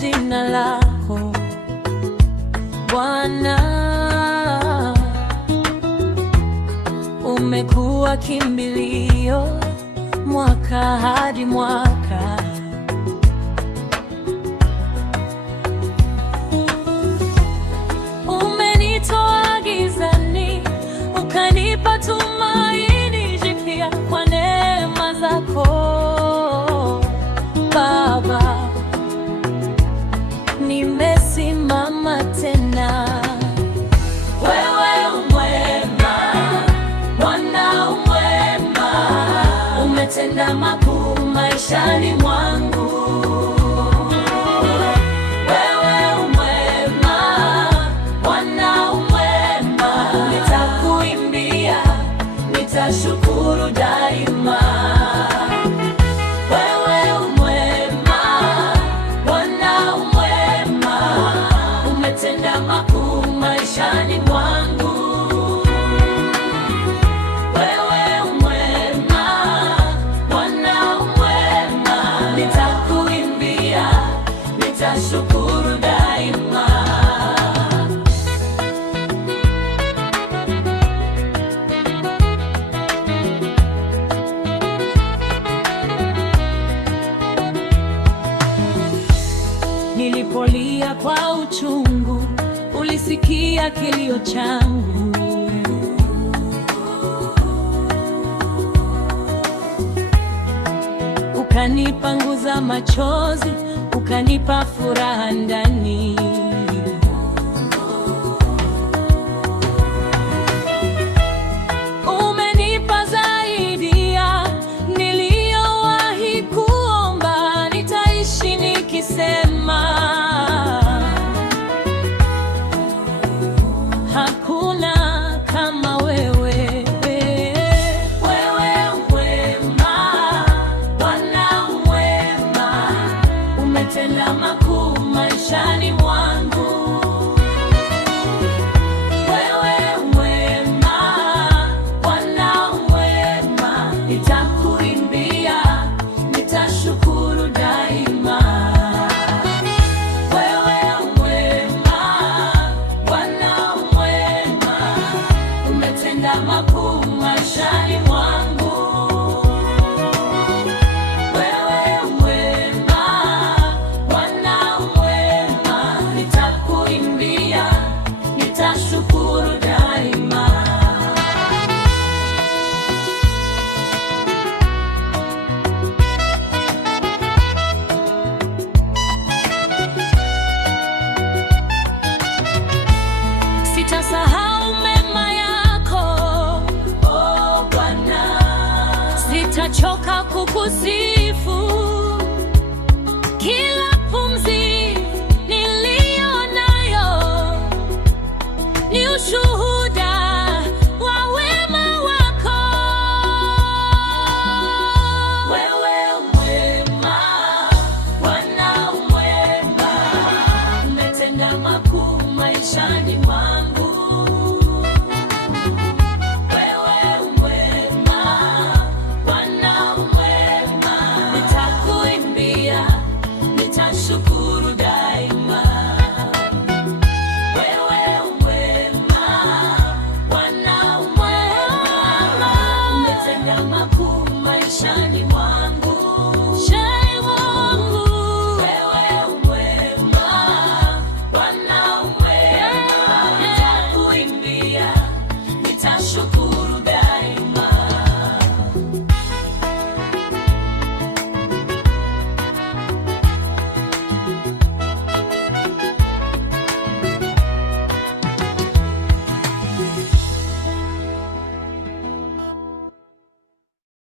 jina lako Bwana. Umekuwa kimbilio mwaka hadi mwaka. Umenitoa gizani, ukanipa tumaini jipya kwa neema zako Baba. Nimesimama tena. Wewe umwema, Bwana umwema, umetenda makuu maishani mwangu. Wewe umwema, Bwana umwema, nitakuimbia, nitashukuru daima. Wewe umwema, Bwana umwema, umetenda makuu maishani mwangu. Wewe umwema, Bwana umwema, nitakuimbia, nitashukuru daima. Nilipolia kwa uchungu, ulisikia kilio changu. Ukanipanguza machozi, ukanipa furaha ndani. Umenipa zaidi ya niliyowahi kuomba, nitaishi nikisema hakuna kama wewe. Wewe umwema, Bwana umwema, umetenda makuu maishani mwangu. Wewe umwema, Bwana umwema, nitakuimbia, nitashukuru daima. Wewe umwema, Bwana umwema, umetenda makuu maishani mwangu. Wewe umwema, Bwana umwema, nitakuimbia, nitashukuru daima. Sitasahau mema yako, oh Bwana. Sitachoka kukusifu. Kila pumzi niliyo nayo ni ushuhuda wa wema wako. Wewe umwema, Bwana umwema, umetenda makuu maishani mwangu.